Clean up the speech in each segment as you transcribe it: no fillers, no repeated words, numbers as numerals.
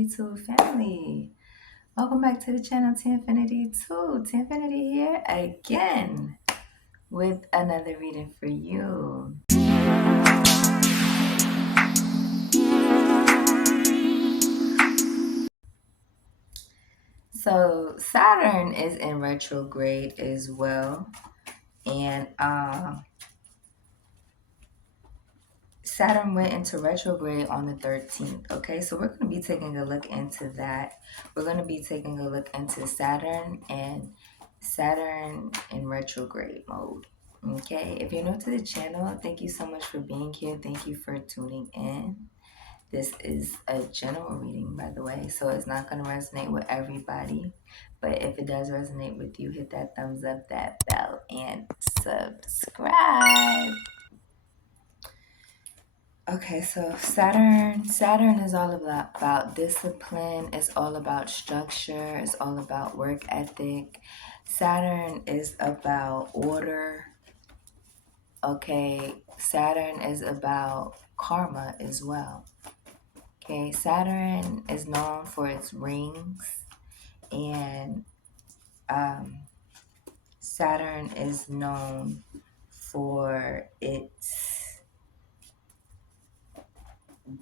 Infinity 2 family. Welcome back to the channel, T Infinity 2. T Infinity here again with another reading for you. So Saturn is in retrograde as well. And Saturn went into retrograde on the 13th. Okay, so we're going to be taking a look into that. We're going to be taking a look into Saturn and Saturn in retrograde mode. Okay, if you're new to the channel, thank you so much for being here. Thank you for tuning in. This is a general reading, by the way, so it's not going to resonate with everybody. But if it does resonate with you, hit that thumbs up, that bell, and subscribe. Okay, so Saturn is all about discipline. It's all about structure. It's all about work ethic. Saturn is about order. Okay, Saturn is about karma as well. Okay, Saturn is known for its rings, and Saturn is known for its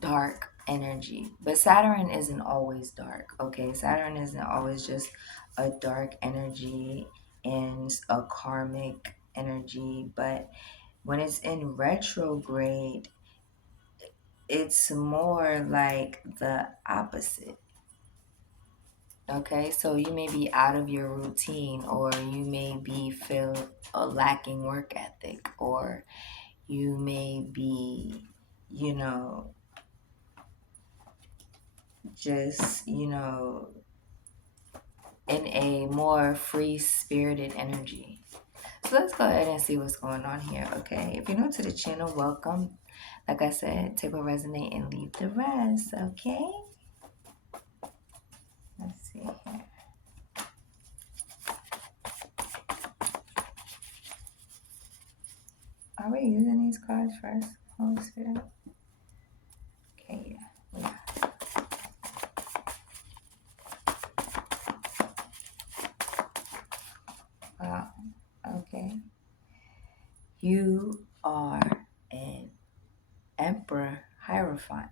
dark energy. But Saturn isn't always dark, okay? Saturn isn't always just a dark energy and a karmic energy, but when it's in retrograde, it's more like the opposite. Okay, so you may be out of your routine, or you may be feel a lacking work ethic, or you may be, just, in a more free-spirited energy. So let's go ahead and see what's going on here, okay? If you're new to the channel, welcome. Like I said, take what resonate and leave the rest, okay? Let's see here. Are we using these cards first, Holy Spirit? Okay, yeah. Wow, okay. You are an Emperor Hierophant.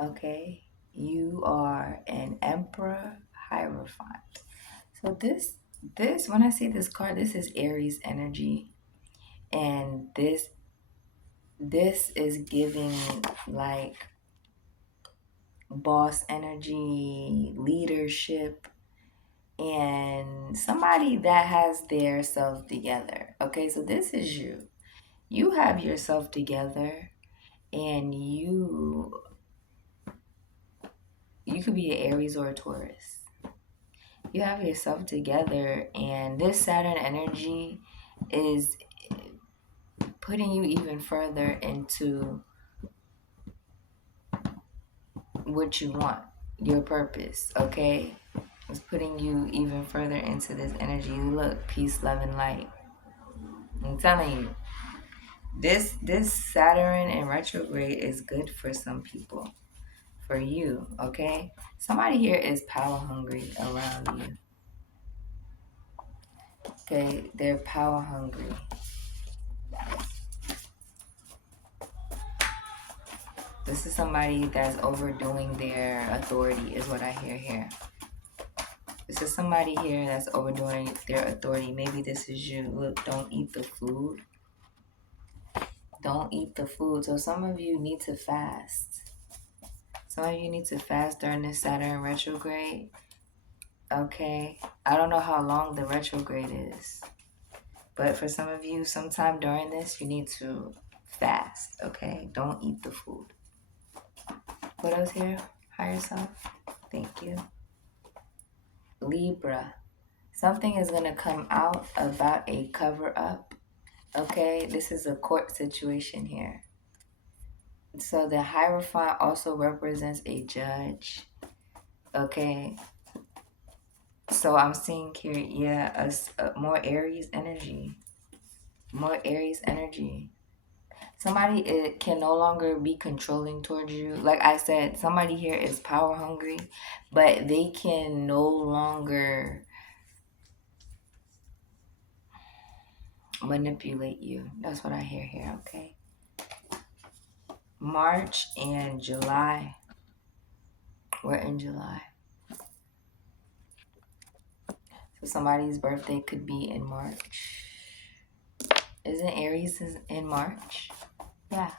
Okay, you are an Emperor Hierophant. So this when I see this card, this is Aries energy, and this is giving like boss energy, leadership, and somebody that has their self together. Okay, so this is you. You have yourself together, and you could be an Aries or a Taurus. You have yourself together, and this Saturn energy is putting you even further into what you want, your purpose, okay? It's putting you even further into this energy. Look, peace, love, and light. I'm telling you, this Saturn in retrograde is good for some people. For you, okay? Somebody here is power hungry around you. Okay, they're power hungry. This is somebody that's overdoing their authority, is what I hear here. This is somebody here that's overdoing their authority. Maybe this is you. Look, don't eat the food. Don't eat the food. So some of you need to fast. Some of you need to fast during this Saturn retrograde. Okay. I don't know how long the retrograde is. But for some of you, sometime during this, you need to fast. Okay. Don't eat the food. What else here? Higher self. Thank you. Libra. Something is going to come out about a cover up. Okay. This is a court situation here. So the Hierophant also represents a judge. Okay. So I'm seeing here, yeah, more Aries energy. More Aries energy. Somebody it can no longer be controlling towards you. Like I said, somebody here is power hungry, but they can no longer manipulate you. That's what I hear here, okay? March and July. We're in July. So somebody's birthday could be in March. Isn't Aries in March? Yeah.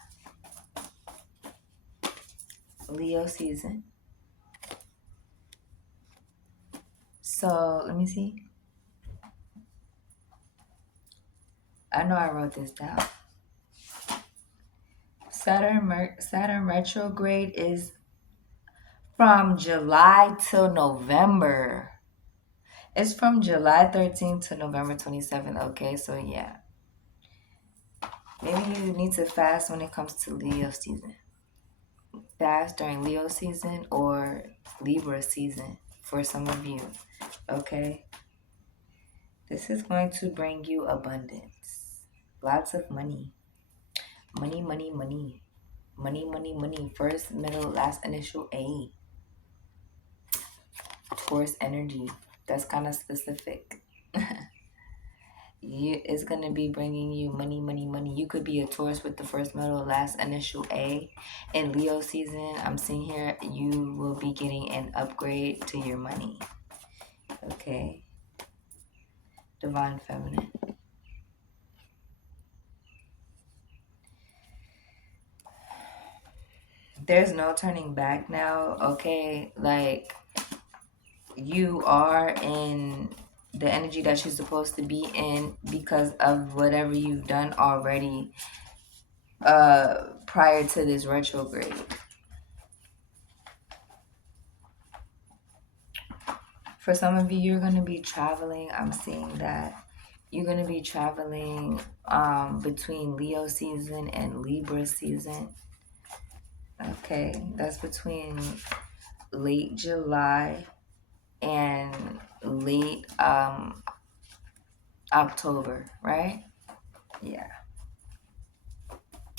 Leo season. So let me see. I know I wrote this down. Saturn retrograde is from July till November. It's from July 13th to November 27th. Okay, so yeah. Maybe you need to fast when it comes to Leo season. Fast during Leo season or Libra season for some of you. Okay? This is going to bring you abundance. Lots of money. Money, money, money. Money, money, money. First, middle, last initial A. Taurus energy. That's kind of specific. It's going to be bringing you money, money, money. You could be a Taurus with the first, middle, last initial A. In Leo season, I'm seeing here, you will be getting an upgrade to your money. Okay. Divine feminine. There's no turning back now. Okay. Like, you are in the energy that you're supposed to be in because of whatever you've done already prior to this retrograde. For some of you, you're going to be traveling. I'm seeing that you're going to be traveling between Leo season and Libra season. Okay, that's between late July and late October, right? Yeah.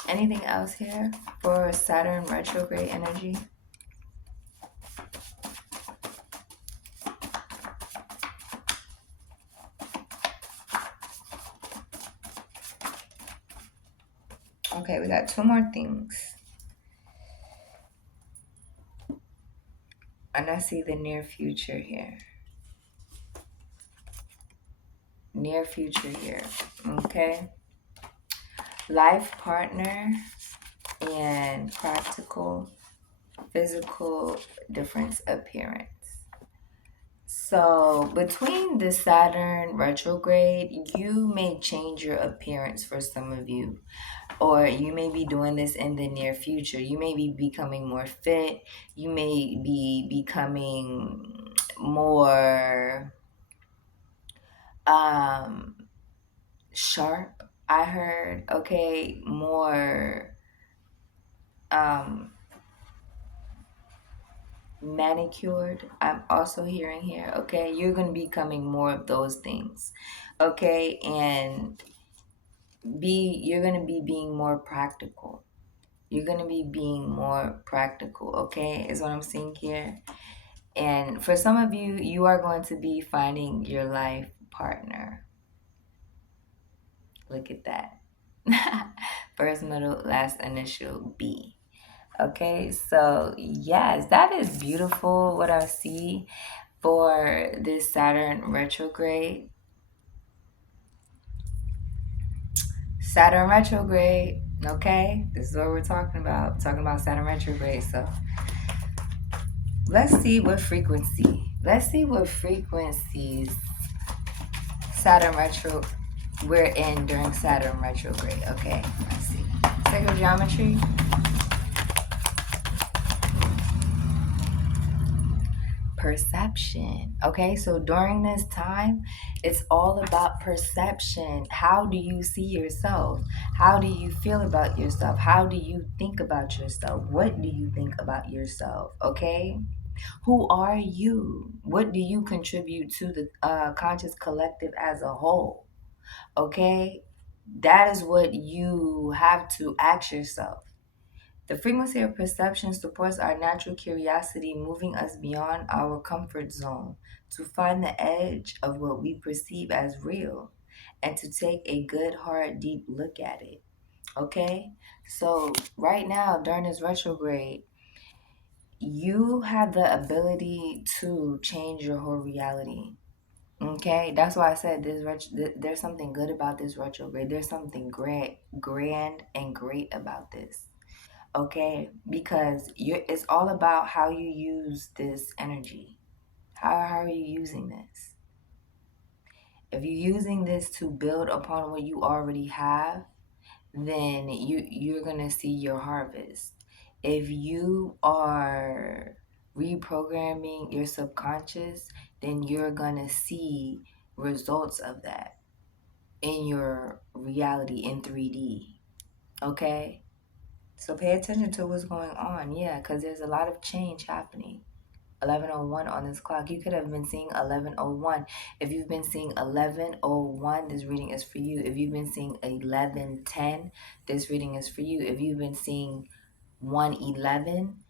Anything else here for Saturn retrograde energy? Okay, we got two more things. And I see the near future here. Near future here. Okay. Life partner and practical physical difference appearance. So between the Saturn retrograde, you may change your appearance for some of you, or you may be doing this in the near future. You may be becoming more fit. You may be becoming more sharp. I heard, okay, more manicured. I'm also hearing here, okay, you're going to be becoming more of those things, okay, and you're going to be being more practical. You're going to be being more practical, okay, is what I'm seeing here. And for some of you, you are going to be finding your life partner. Look at that. First, middle, last initial B. Okay, so yes, that is beautiful what I see for this Saturn retrograde. Saturn retrograde, okay? This is what we're talking about. Talking about Saturn retrograde. So let's see what frequency. Let's see what frequencies Saturn retro we're in during Saturn retrograde. Okay, let's see. Sacred geometry. Perception. Okay, so during this time, it's all about perception. How do you see yourself? How do you feel about yourself? How do you think about yourself? What do you think about yourself? Okay, who are you? What do you contribute to the conscious collective as a whole? Okay, That is what you have to ask yourself. The frequency of perception supports our natural curiosity, moving us beyond our comfort zone to find the edge of what we perceive as real and to take a good, hard, deep look at it. Okay? So, right now, during this retrograde, you have the ability to change your whole reality. Okay, that's why I said there's something good about this retrograde. There's something great, grand, and great about this. Okay, because it's all about how you use this energy. How are you using this? If you're using this to build upon what you already have, then you're gonna see your harvest. If you are reprogramming your subconscious, then you're gonna see results of that in your reality in 3D. Okay? So pay attention to what's going on. Yeah, because there's a lot of change happening. 11:01 on this clock. You could have been seeing 11:01. If you've been seeing 11:01, this reading is for you. If you've been seeing 11:10, this reading is for you. If you've been seeing 1:11,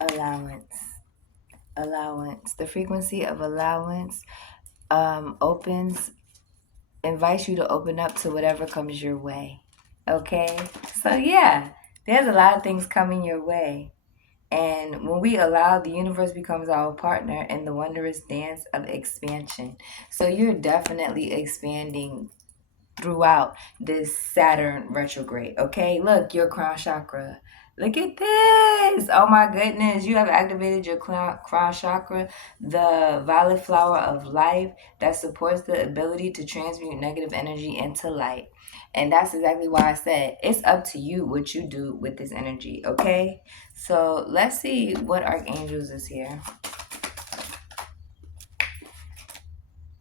allowance. Allowance. The frequency of allowance opens, invites you to open up to whatever comes your way. Okay? So, yeah, there's a lot of things coming your way. And when we allow, the universe becomes our partner in the wondrous dance of expansion. So you're definitely expanding throughout this Saturn retrograde. Okay, look, your crown chakra. Look at this. Oh my goodness. You have activated your crown chakra, the violet flower of life that supports the ability to transmute negative energy into light. And that's exactly why I said it's up to you what you do with this energy. Okay, so let's see what archangels is here.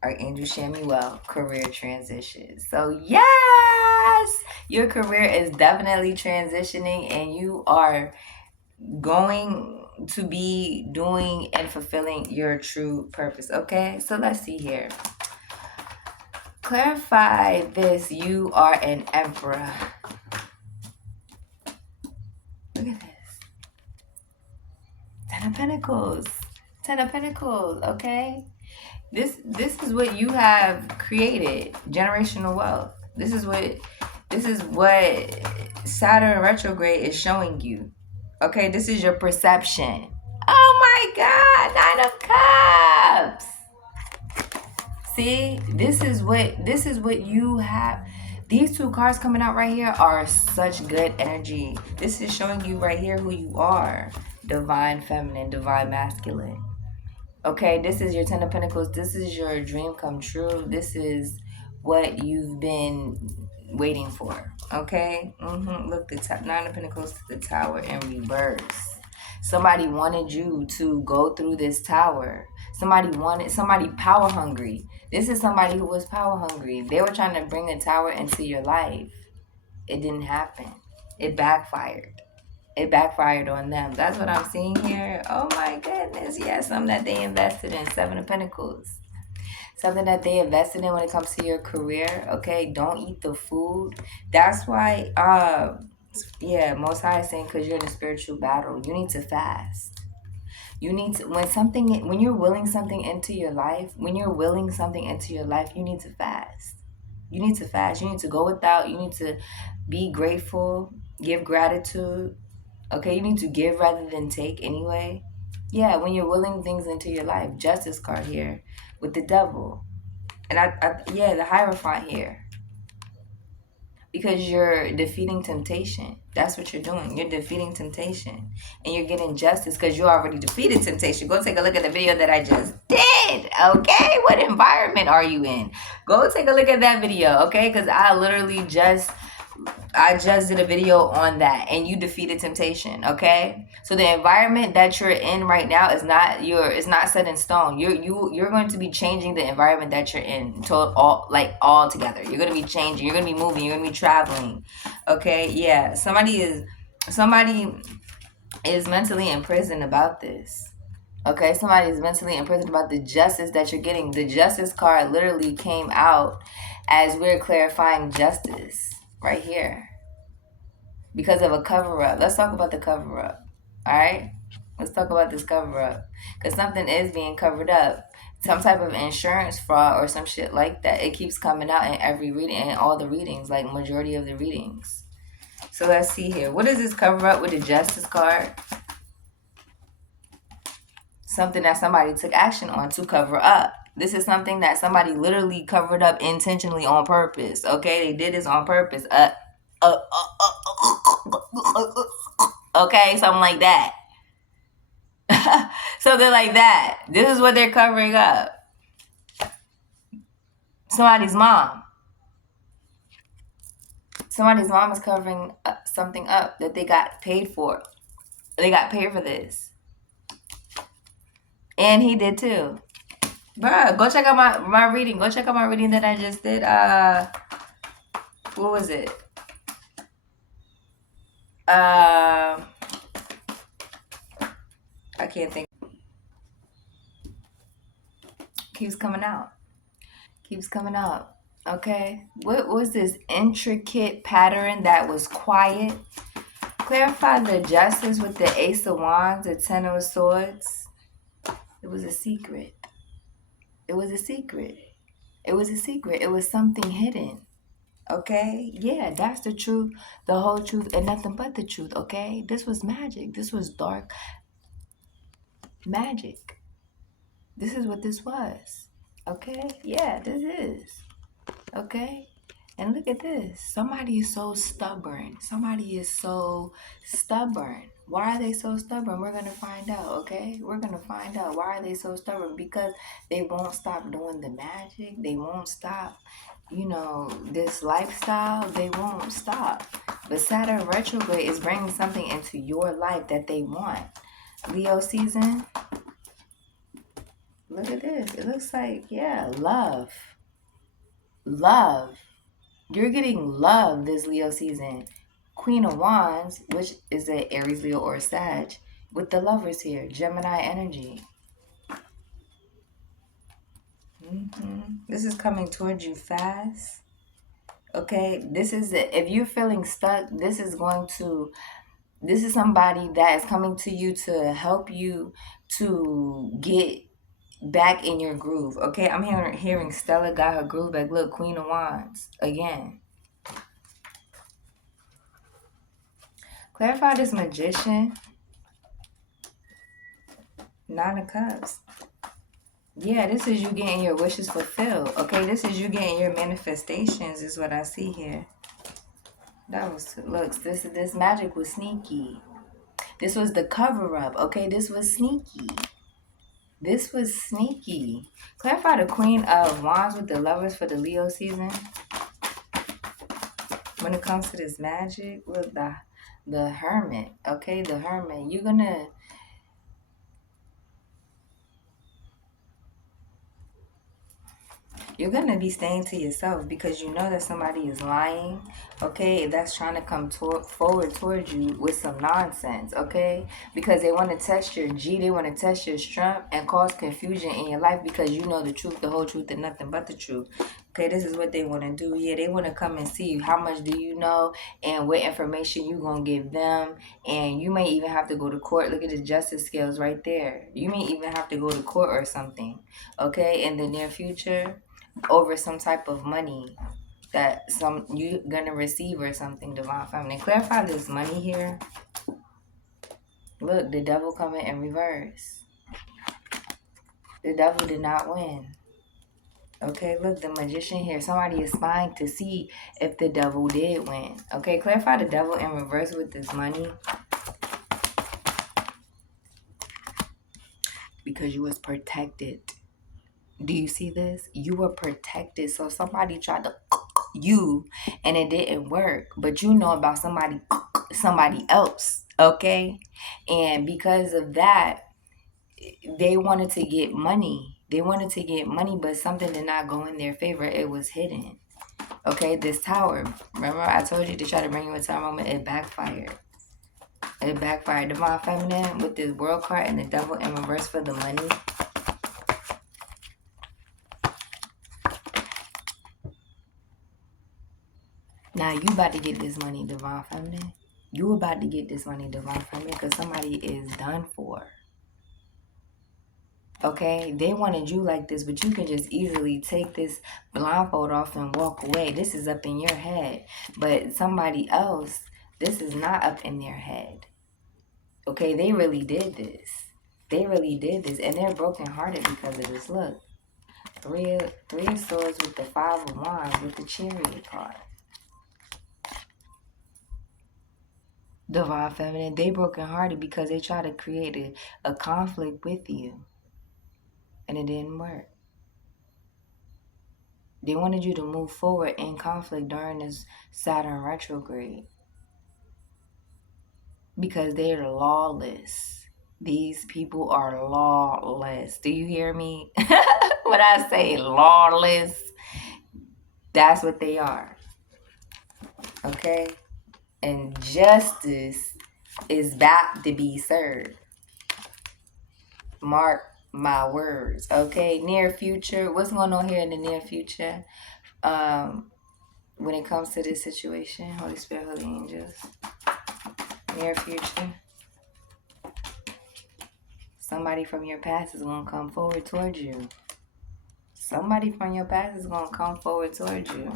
Archangel Shamuel, career transition. So yes, your career is definitely transitioning and you are going to be doing and fulfilling your true purpose. Okay, so let's see here. Clarify this. You are an emperor. Look at this. 10 of Pentacles. 10 of Pentacles, okay? This is what you have created, generational wealth. This is what Saturn retrograde is showing you. Okay, this is your perception. Oh my God, 9 of Cups. See, this is what you have. These two cards coming out right here are such good energy. This is showing you right here who you are. Divine feminine, divine masculine. Okay, this is your 10 of Pentacles. This is your dream come true. This is what you've been waiting for. Okay? Look, the 9 of Pentacles to the Tower in reverse. Somebody wanted you to go through this tower. Somebody power hungry. This is somebody who was power hungry. They were trying to bring a tower into your life. It didn't happen. It backfired. It backfired on them. That's what I'm seeing here. Oh my goodness. Yes, something that they invested in. 7 of Pentacles. Something that they invested in when it comes to your career. Okay, don't eat the food. That's why, yeah, Most High is saying because you're in a spiritual battle, you need to fast. You need to, when you're willing something into your life, you need to fast. You need to fast. You need to go without. You need to be grateful, give gratitude. Okay, you need to give rather than take anyway. Yeah, when you're willing things into your life. Justice card here with the devil. And yeah, the Hierophant here. Because you're defeating temptation. That's what you're doing. You're defeating temptation. And you're getting justice because you already defeated temptation. Go take a look at the video that I just did. Okay? What environment are you in? Go take a look at that video. Okay? Because I literally just did a video on that, and you defeated temptation. Okay, so the environment that you're in right now is not set in stone. You're going to be changing the environment that you're in all together. You're going to be changing. You're going to be moving. You're going to be traveling. Okay, yeah. Somebody is mentally in prison about this. Okay, somebody's mentally imprisoned about the justice that you're getting. The justice card literally came out as we're clarifying justice right here because of a cover up. Let's talk about the cover up. All right? Let's talk about this cover up because something is being covered up. Some type of insurance fraud or some shit like that. It keeps coming out in every reading, in all the readings, like majority of the readings. So let's see here. What is this cover up with the justice card? Something that somebody took action on to cover up. This is something that somebody literally covered up intentionally on purpose. Okay, they did this on purpose. Okay, something like that. Something like that. This is what they're covering up. Somebody's mom. Somebody's mom is covering something up that they got paid for. They got paid for this. And he did too. Bruh, go check out my reading. Go check out my reading that I just did. What was it? I can't think. Keeps coming out. Keeps coming out. Okay. What was this intricate pattern that was quiet? Clarify the justice with the Ace of Wands, the Ten of Swords. It was a secret. It was a secret. It was a secret. It was something hidden. Okay? Yeah, that's the truth, the whole truth, and nothing but the truth. Okay? This was magic. This was dark magic. This is what this was. Okay? Yeah, this is. Okay? And look at this. Somebody is so stubborn. Somebody is so stubborn. Why are they so stubborn? We're going to find out, okay? We're going to find out. Why are they so stubborn? Because they won't stop doing the magic. They won't stop, this lifestyle. They won't stop. But Saturn retrograde is bringing something into your life that they want. Leo season. Look at this. It looks like, yeah, love. Love. You're getting love this Leo season. Queen of Wands, which is a Aries, Leo, or Sag, with the lovers here. Gemini energy. This is coming towards you fast. Okay, this is it. If you're feeling stuck, this is somebody that is coming to you to help you to get back in your groove. Okay, I'm hearing Stella got her groove back. Look, Queen of Wands again. Clarify this Magician. Nine of Cups. Yeah, this is you getting your wishes fulfilled. Okay, this is you getting your manifestations is what I see here. This magic was sneaky. This was the cover up. Okay, this was sneaky. This was sneaky. Clarify the Queen of Wands with the lovers for the Leo season. When it comes to this magic, look, the Hermit. Okay, the Hermit. You're going to be staying to yourself because you know that somebody is lying, okay, that's trying to come forward towards you with some nonsense, okay, because they want to test your G, they want to test your strength and cause confusion in your life because you know the truth, the whole truth, and nothing but the truth. Okay, this is what they want to do. Yeah, they want to come and see how much do you know and what information you going to give them. And you may even have to go to court. Look at the justice scales right there. You may even have to go to court or something, okay, in the near future over some type of money that you're gonna receive or something, divine feminine. Clarify this money here. Look, the devil coming in reverse. The devil did not win. Okay, look, the Magician here. Somebody is spying to see if the devil did win. Okay, clarify the devil in reverse with this money. Because you was protected. Do you see this? You were protected. So somebody tried to you and it didn't work. But you know about somebody else. Okay? And because of that, they wanted to get money. They wanted to get money, but something did not go in their favor. It was hidden. Okay, this tower. Remember I told you to try to bring you a tower moment. It backfired. It backfired. Divine Feminine with this World card and the Devil in reverse for the money. Now you about to get this money, Divine Feminine. You about to get this money, Divine Feminine, because somebody is done for. Okay? They wanted you like this, but you can just easily take this blindfold off and walk away. This is up in your head. But somebody else, this is not up in their head. Okay? They really did this. They really did this. And they're brokenhearted because of this. Look. Three of Swords with the Five of Wands with the Chariot card. Divine Feminine, they brokenhearted because they tried to create a conflict with you. And it didn't work. They wanted you to move forward in conflict during this Saturn retrograde. Because they're lawless. These people are lawless. Do you hear me? When I say lawless, that's what they are. Okay? And justice is about to be served. Mark my words. Okay, near future. What's going on here in the near future? When it comes to this situation, Holy Spirit, Holy Angels. Near future. Somebody from your past is going to come forward towards you. Somebody from your past is going to come forward towards you.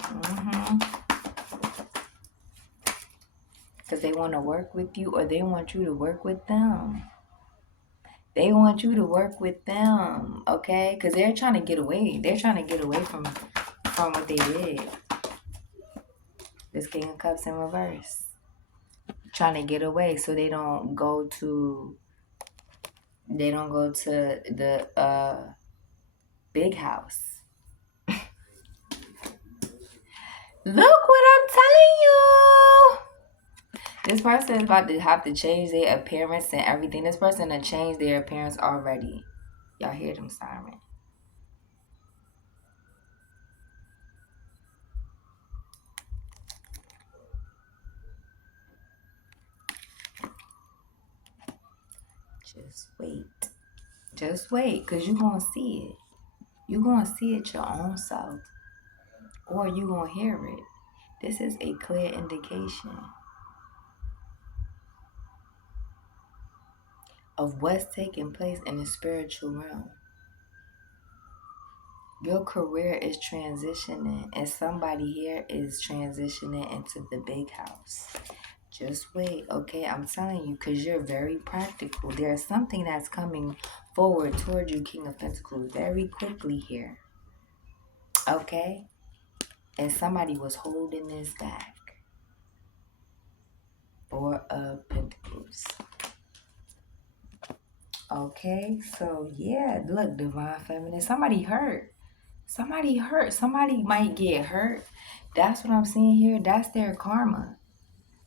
Because they want to work with you, or they want you to work with them. They want you to work with them, okay? Because they're trying to get away. They're trying to get away from what they did. This King of Cups in reverse. Trying to get away so they don't go to the big house. Look what I'm telling you. This person is about to have to change their appearance and everything. This person has changed their appearance already. Y'all hear them siren. Just wait. Just wait, because you're going to see it. You're going to see it your own self. Or you're going to hear it. This is a clear indication of what's taking place in the spiritual realm. Your career is transitioning, and somebody here is transitioning into the big house. Just wait, okay? I'm telling you, because you're very practical. There's something that's coming forward toward you, King of Pentacles, very quickly here. Okay? And somebody was holding this back. Four of Pentacles. Okay, so yeah, look, Divine Feminine. Somebody hurt. Somebody hurt. Somebody might get hurt. That's what I'm seeing here. That's their karma.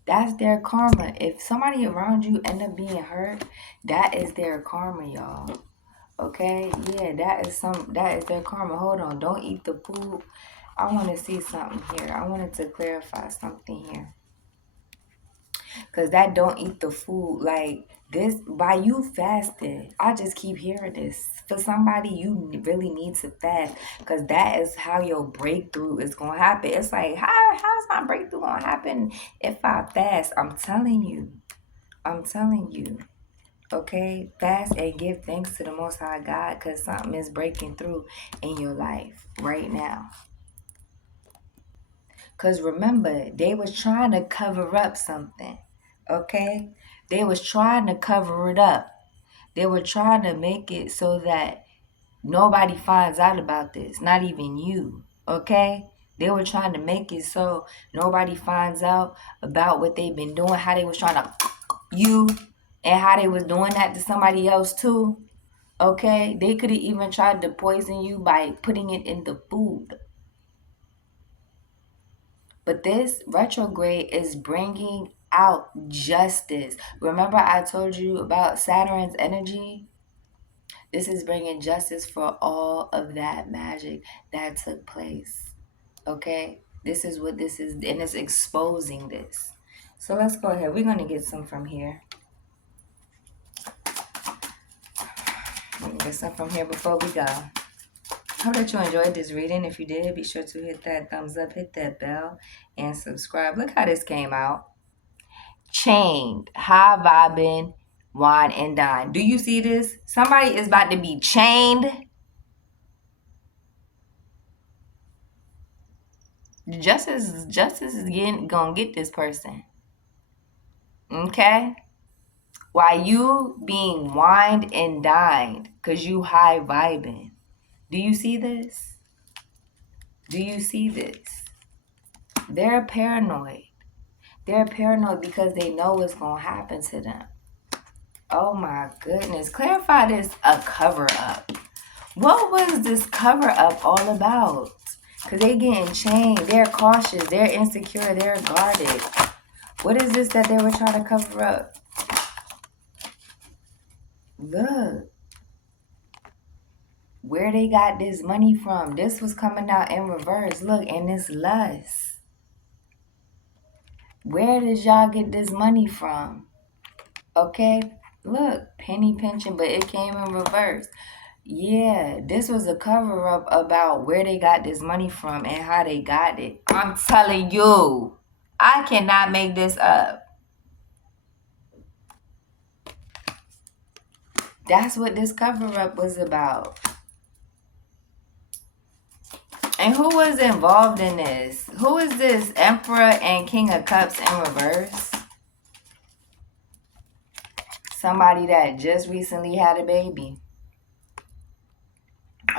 That's their karma. If somebody around you end up being hurt, that is their karma, y'all. Okay? Yeah, that is their karma. Hold on. Don't eat the food. I want to see something here. I wanted to clarify something here. Because that don't eat the food, like this, by you fasting, I just keep hearing this. For somebody, you really need to fast. Because that is how your breakthrough is going to happen. It's like, how's my breakthrough going to happen if I fast? I'm telling you. I'm telling you. Okay? Fast and give thanks to the Most High God. Because something is breaking through in your life right now. Because remember, they was trying to cover up something. Okay? They was trying to cover it up. They were trying to make it so that nobody finds out about this. Not even you. Okay? They were trying to make it so nobody finds out about what they've been doing. How they was trying to you. And how they was doing that to somebody else too. Okay? They could have even tried to poison you by putting it in the food. But this retrograde is bringing out justice. Remember I told you about Saturn's energy? This is bringing justice for all of that magic that took place. Okay? This is what this is, and it's exposing this. So let's go ahead. We're going to get some from here. Get some from here before we go. Hope that you enjoyed this reading. If you did, be sure to hit that thumbs up, hit that bell, and subscribe. Look how this came out. Chained, high vibing, wine and dine. Do you see this? Somebody is about to be chained. Justice is gonna get this person. Okay? While you being wined and dined, cause you high vibing. Do you see this? Do you see this? They're paranoid. They're paranoid because they know what's gonna happen to them. Oh my goodness. Clarify this a cover up. What was this cover up all about? Because they getting chained. They're cautious. They're insecure. They're guarded. What is this that they were trying to cover up? Look. Where they got this money from. This was coming out in reverse. Look, and it's lust. Where did y'all get this money from? Okay. Look, penny pinching, but it came in reverse. Yeah, this was a cover up about where they got this money from and how they got it. I'm telling you, I cannot make this up. That's what this cover up was about. And who was involved in this? Who is this Emperor and King of Cups in reverse? Somebody that just recently had a baby.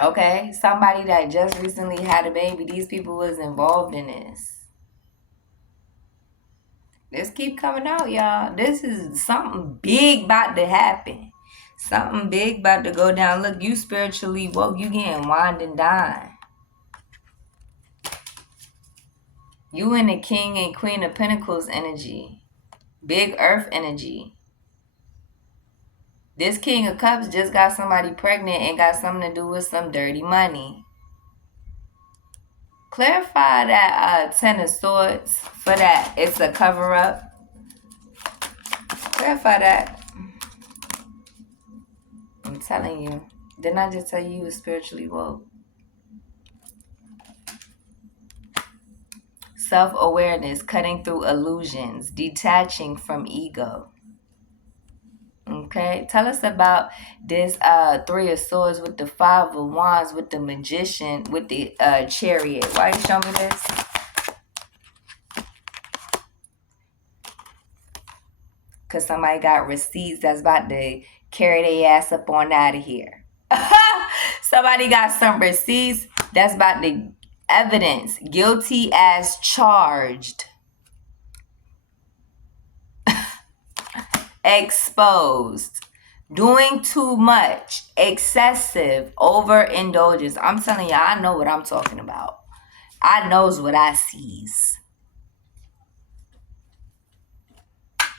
Okay, somebody that just recently had a baby. These people was involved in this. This keep coming out, y'all. This is something big about to happen. Something big about to go down. Look, you spiritually woke. You getting wined and dined. You in the King and Queen of Pentacles energy. Big Earth energy. This King of Cups just got somebody pregnant and got something to do with some dirty money. Clarify that Ten of Swords for that. It's a cover-up. Clarify that. I'm telling you. Didn't I just tell you was spiritually woke? Self-awareness, cutting through illusions, detaching from ego. Okay, tell us about this Three of Swords with the Five of Wands, with the Magician, with the Chariot. Why you show me this? Because somebody got receipts that's about to carry their ass up on out of here. Somebody got some receipts that's about to evidence, guilty as charged. Exposed, doing too much, excessive, overindulgence. I'm telling you, I know what I'm talking about. I knows what I sees.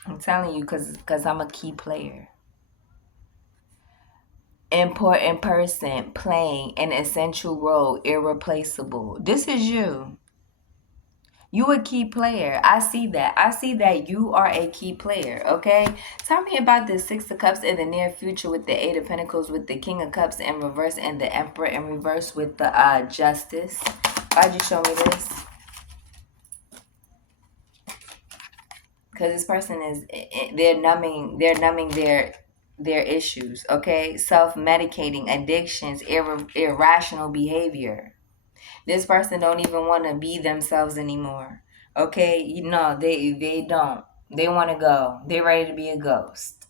I'm telling you, because I'm a key player. Important person, playing an essential role, irreplaceable. This is you. You a key player. I see that. I see that you are a key player, okay? Tell me about the Six of Cups in the near future with the Eight of Pentacles, with the King of Cups in reverse, and the Emperor in reverse with the Justice. Why'd you show me this? Because this person is, they're numbing their issues, okay? Self-medicating, addictions, irrational behavior. This person don't even want to be themselves anymore. Okay, they don't. They want to go. They're ready to be a ghost.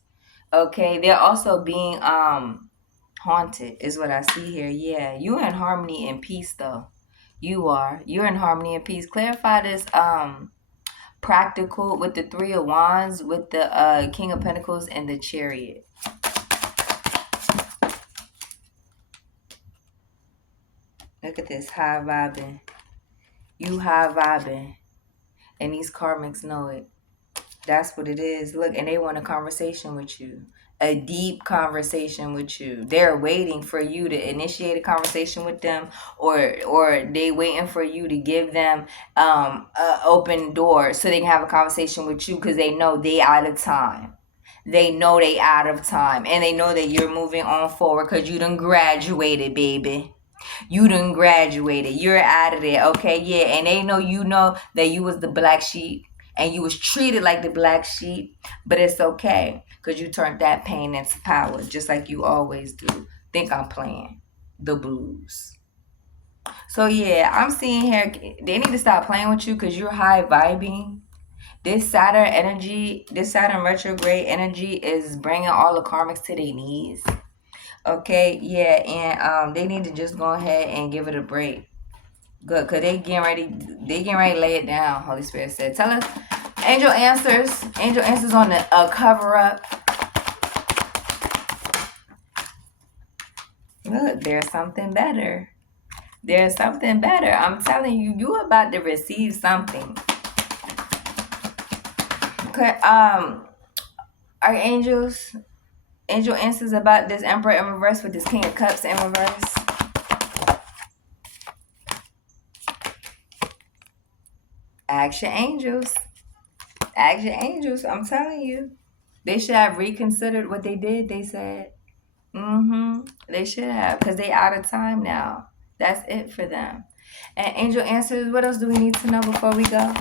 Okay, they're also being haunted is what I see here. Yeah, you're in harmony and peace though. You're in harmony and peace. Clarify this practical with the Three of Wands, with the King of Pentacles and the Chariot. Look at this, high vibing. You high vibing. And these karmics know it. That's what it is. Look, and they want a conversation with you. A deep conversation with you. They're waiting for you to initiate a conversation with them, or they waiting for you to give them an open door so they can have a conversation with you, because they know they out of time. They know they out of time, and they know that you're moving on forward because you done graduated, baby. You done graduated. You're out of there, okay? Yeah, and they know that you was the black sheep and you was treated like the black sheep, but it's okay because you turned that pain into power, just like you always do. Think I'm playing the blues. So yeah, I'm seeing here they need to stop playing with you because you're high vibing. This Saturn energy, this Saturn retrograde energy is bringing all the karmics to their knees. Okay, yeah, and they need to just go ahead and give it a break. Good, cause they getting ready to lay it down. Holy Spirit said, "Tell us, angel answers on the cover up." Look, there's something better. There's something better. I'm telling you, you about to receive something. Okay, archangels, angel answers about this Emperor in reverse with this King of Cups in reverse. Ask your angels. Ask your angels. I'm telling you. They should have reconsidered what they did, they said. They should have, because they out of time now. That's it for them. And angel answers, what else do we need to know before we go?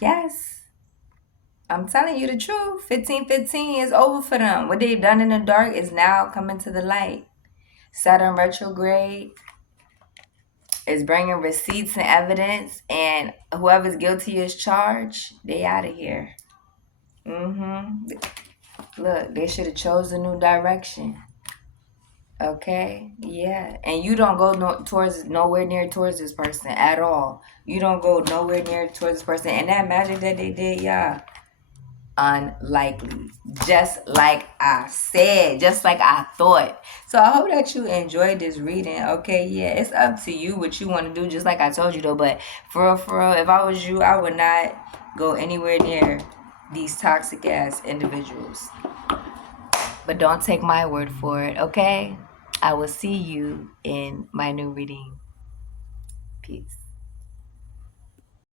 Yes. I'm telling you the truth. 1515 is over for them. What they've done in the dark is now coming to the light. Saturn retrograde is bringing receipts and evidence, and whoever's guilty is charged. They out of here. Look, they should have chose a new direction. Okay, yeah, and you don't go nowhere near towards this person at all. You don't go nowhere near towards this person, and that magic that they did, yeah, unlikely. Just like I said, just like I thought. So I hope that you enjoyed this reading. Okay, yeah, it's up to you what you want to do. Just like I told you though, but for real, if I was you, I would not go anywhere near these toxic ass individuals. But don't take my word for it, okay? I will see you in my new reading. Peace.